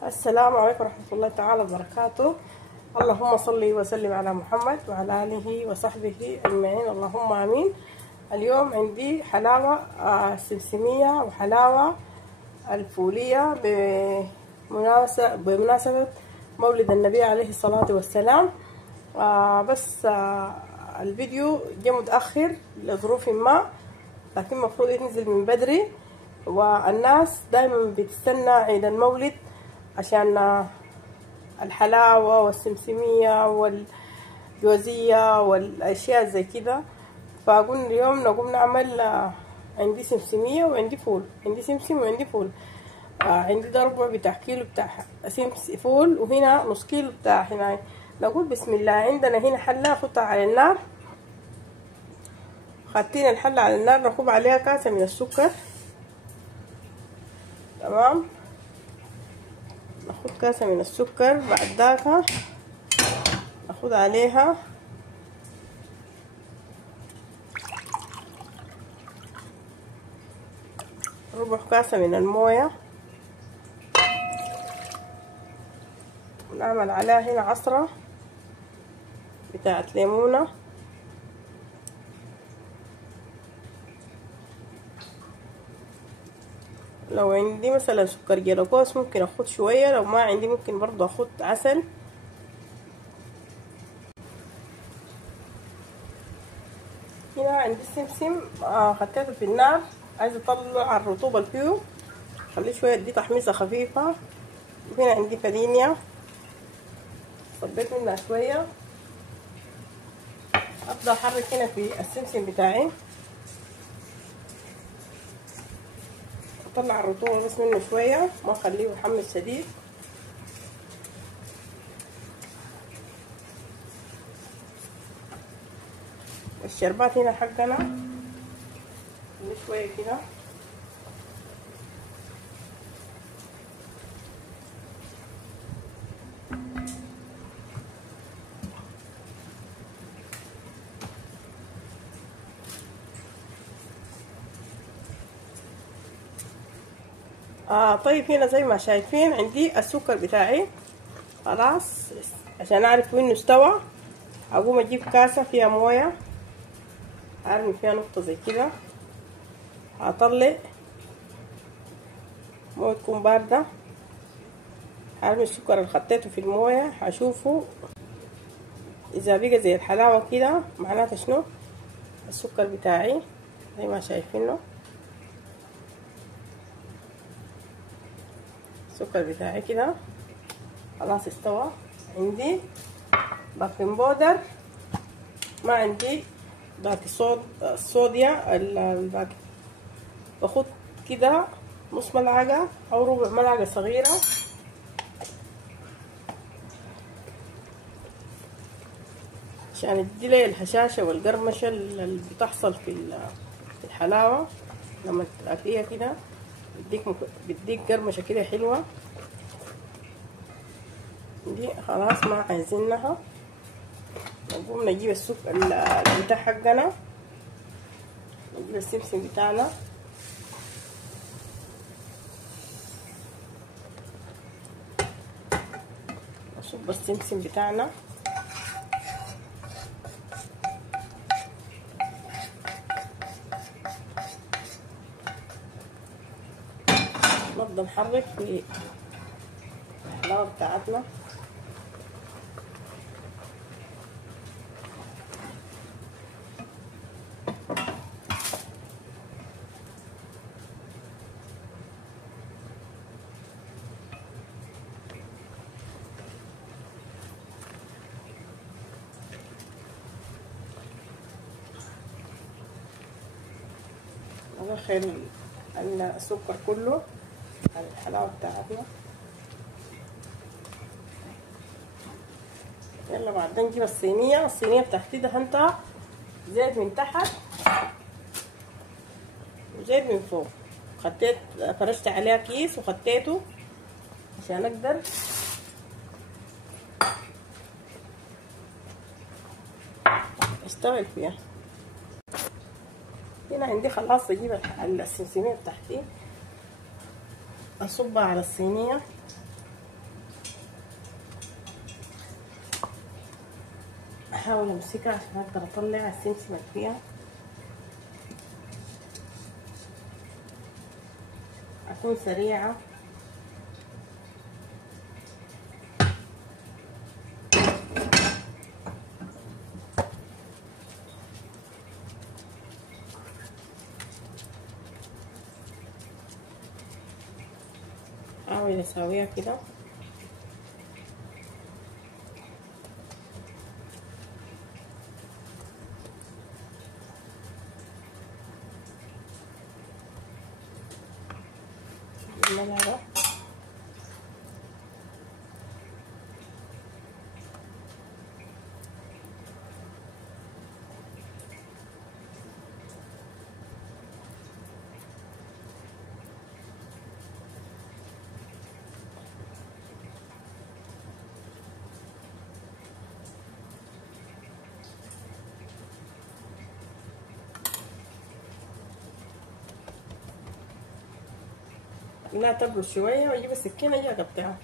السلام عليكم ورحمة الله تعالى وبركاته. اللهم صل وسلم على محمد وعلى آله وصحبه أجمعين، اللهم آمين. اليوم عندي حلاوة سمسمية وحلاوة الفولية بمناسبة مولد النبي عليه الصلاة والسلام. بس الفيديو جه متأخر لظروف ما، لكن المفروض ينزل من بدري، والناس دايما بتستنى عيد المولد عشان الحلاوة والسمسمية والجوزية والأشياء زي كده. فقلنا اليوم نقوم نعمل عندي سمسمية وعندي فول، عندي سمسم وعندي فول. عندي ده ربع بتاع كيلو بتاع فول، وهنا نص كيلو بتاع هنا. نقول بسم الله. عندنا هنا حلة نحطها على النار، خدتين الحلة على النار، نكب عليها كاسة من السكر. تمام، ناخد كاسة من السكر. بعد ذاك ناخد عليها ربع كاسة من الموية، ونعمل عليها هنا عصرة بتاعت ليمونة. لو عندي مثلا سكر جلوكوز ممكن اخد شوية، لو ما عندي ممكن برضو اخد عسل. هنا عندي السمسم خدته في النار، عايزة اطلع الرطوبة اللي فيه، خليه شوية دي تحميصة خفيفة. وهنا عندي فانيليا صبيت منها شوية. ابدا احرك هنا في السمسم بتاعي، اطلع الرطوبة بس منه شوية، ما اخليه يحمص شديد. الشربات هنا حقنا شوية كده. طيب هنا زي ما شايفين عندي السكر بتاعي خلاص. عشان اعرف انه استوى اقوم اجيب كاسة فيها موية، ارمي فيها نقطة زي كده، هطلع موية تكون باردة، هرمي السكر اللي خطيته في الموية، هشوفه اذا بقى زي الحلاوة كده معناته شنو. السكر بتاعي زي ما شايفينه، السكر بتاعي كده خلاص استوى. عندي بيكنج بودر، ما عندي باقي الصوديا الباقي، باخد كده نص ملعقة او ربع ملعقة صغيرة عشان تديلي الهشاشة والقرمشة اللي بتحصل في الحلاوة. لما تاكليها كده بديك قرمشة كده حلوة. دي خلاص ما عايزينها، نقوم نجيب السكر بتاع حقنا، نجيب السمسم بتاعنا، نصب السمسم بتاعنا، نفضل نحرك في الحلاوة بتاعتنا. ندخل السكر كله على الحلاوة بتاعتنا. يلا بعدين نجيب الصينية بتاعتي دهنتها زيت من تحت وزيت من فوق، خديت فرشت عليها كيس وخديته عشان اقدر اشتغل فيها. هنا عندي خلاص اجيب السمسمية بتاعتي اصبها على الصينية. احاول امسكها عشان اقدر اطلع السمسم اللي فيها، اكون سريعة. احاول اساويها كده. لا تبرد شوية واجيب السكينة اجي اقطعها.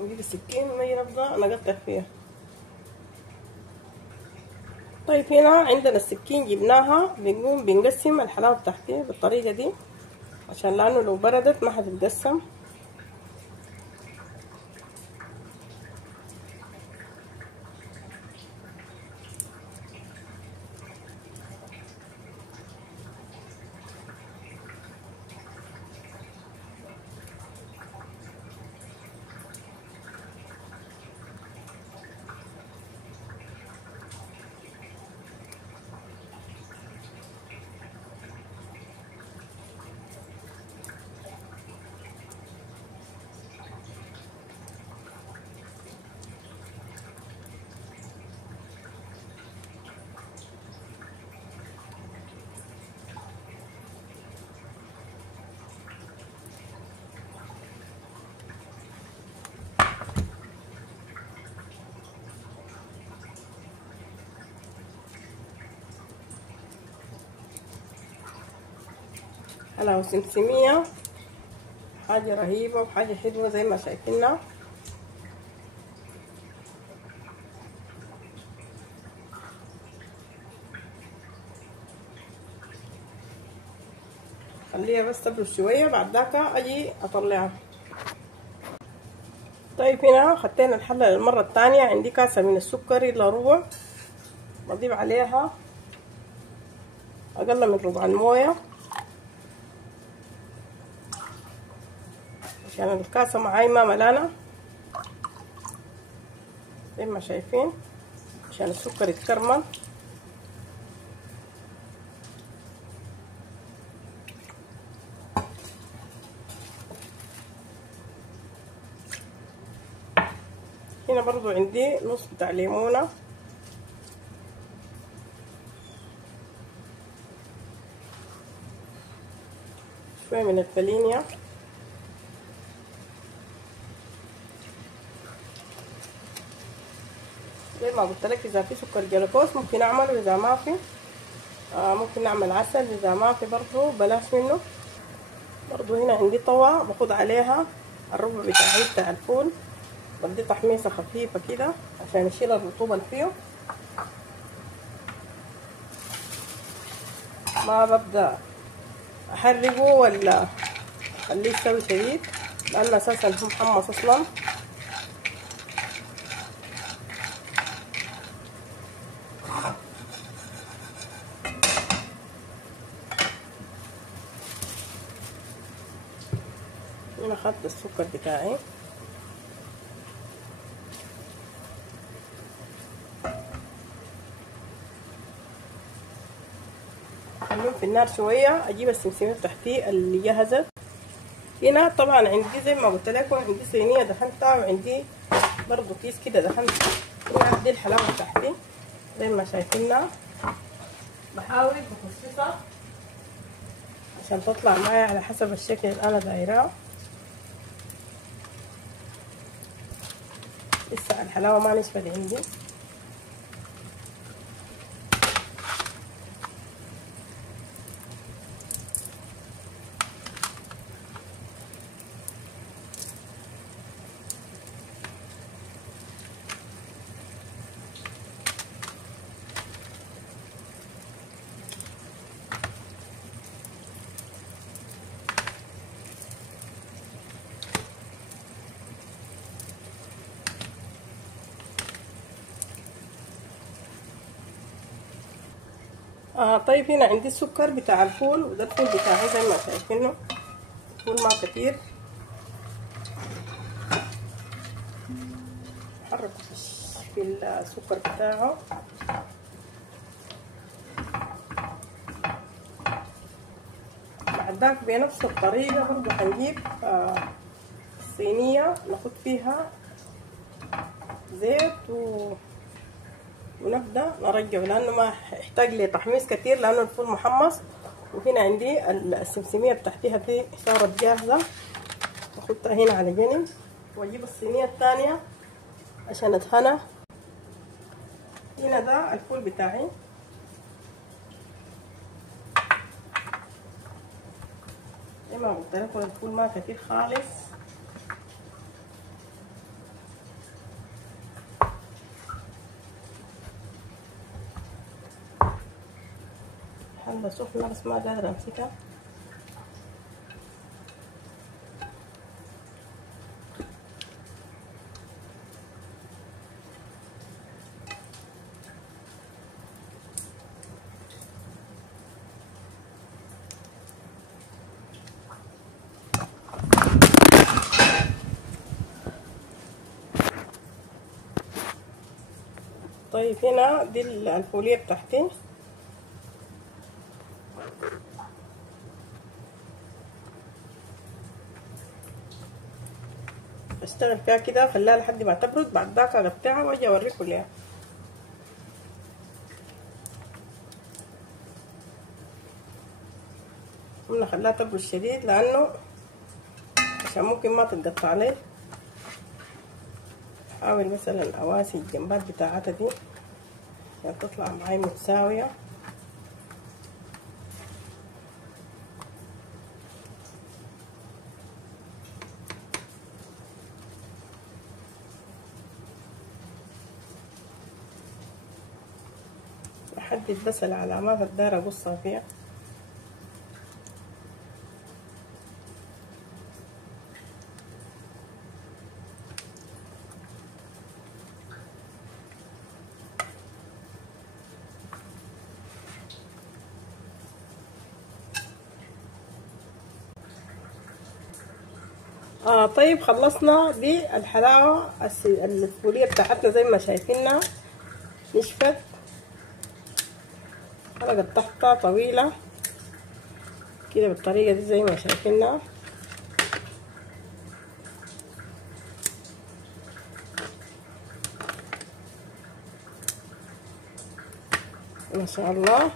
نجيب السكين ونجي نبدأ نقطع فيها. طيب هنا عندنا السكين جبناها، بنقوم بنقسم الحلاوة بتاعتي بالطريقة دي عشان لانه لو بردت ما هتتقسم. حلاوة سمسمية حاجة رهيبة وحاجة حلوة زي ما شايفينها. خليها بس تبرد شوية، بعد ذاك اجي اطلعها. طيب هنا خدينا الحلة للمرة الثانية. عندي كاسة من السكر الا ربع، بضيف عليها اقل من ربع الموية عشان الكاسة معاي ما ملانة زي ما شايفين، عشان السكر يتكرمل. هنا برضو عندي نص بتاع ليمونة، شوية من الفانيليا، زي ما قلت لك اذا في سكر جلوكوز ممكن اعمله، اذا ما في ممكن نعمل عسل، اذا ما في برضو بلاش منه. برضو هنا عندي طوة باخد عليها الربع بتاع الفول، بدي تحميصة خفيفة كده عشان اشيل الرطوبة اللي فيه. ما ببدأ احرقه ولا اخليه يستوي شديد لان اساسا هو محمص اصلا. هنا اخدت السكر بتاعي، خليهم في النار شويه. اجيب السمسميه بتاعتي اللي جهزت. هنا طبعا عندي زي ما قلت لكم عندي صينيه دهنتها، وعندي برضو كيس كده دهنت هنا دي الحلاوه بتاعتي زي ما شايفينها. بحاول بخصصها عشان تطلع معايا على حسب الشكل اللي انا دايراه. لسه الحلاوه ما نشفت عندي. طيب هنا عندي السكر بتاع الفول، وده الفول بتاعي زي ما شايفينه. الفول ما كتير. حرك في السكر بتاعه. بعد ذاك بنفس الطريقة برضو هنجيب صينية ناخد فيها زيت ونبدأ نرجعه، لأنه ما يحتاج لي تحميص كتير لأنه الفول محمص. وهنا عندي السمسمية بتاعتها دي صارت جاهزة، أحطها هنا على جنب وأجيب الصينية الثانية عشان أدهنها. هنا ده الفول بتاعي. زي ما قلت لكم الفول ما كتير خالص. حلة سخنة بس ما قادرة امسكها. طيب هنا دي الفولية بتاعتي. بشتغل فيها كده خليها لحد ما تبرد، بعد ذاك اقطعها واجي اوريكم ليها. قلنا خليها تبرد شديد لانه عشان ممكن ما تتقطع عليه. احاول مثلا اواسي الجنبات بتاعتها دي عشان تطلع معاي متساوية. احدد بس العلامات الدايرة اقصها فيها. طيب خلصنا دي الحلاوة الفولية بتاعتنا زي ما شايفينها نشفت. انا قطعتها طويلة كده بالطريقة دي زي ما شايفينها. ما شاء الله.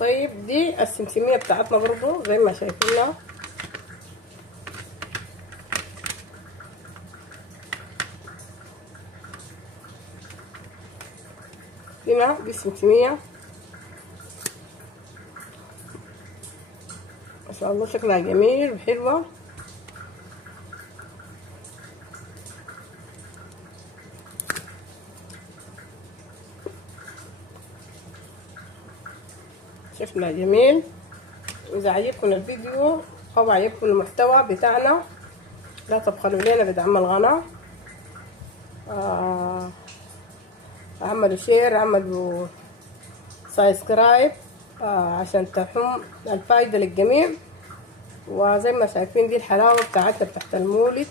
طيب دي السمسمية بتاعتنا برضو زي ما شايفينها. هنا دي السمسمية ما شاء الله شكلها جميل وحلوة. شكلها جميل. واذا عجبكم الفيديو او عجبكم المحتوى بتاعنا لا تبخلوا لنا بدعم القناة. اعملوا شير، اعملوا سبسكرايب عشان تحم الفايدة للجميع. وزي ما شايفين دي الحلاوة بتاعتنا بتاعت المولد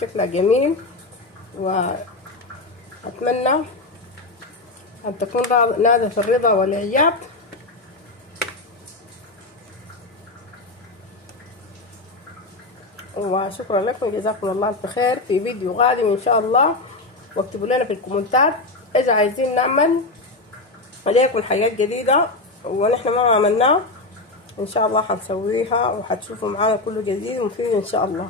شكلها جميل. واتمنى ان تكون نالت الرضا والاعجاب. وشكرا لكم، جزاكم الله الف خير. في فيديو قادم ان شاء الله، واكتبوا لنا في الكومنتات ايش عايزين نعمل عليكم حاجات جديدة ونحن ما عملناه، ان شاء الله حنسويها وحتشوفوا معانا كله جديد ومفيد ان شاء الله.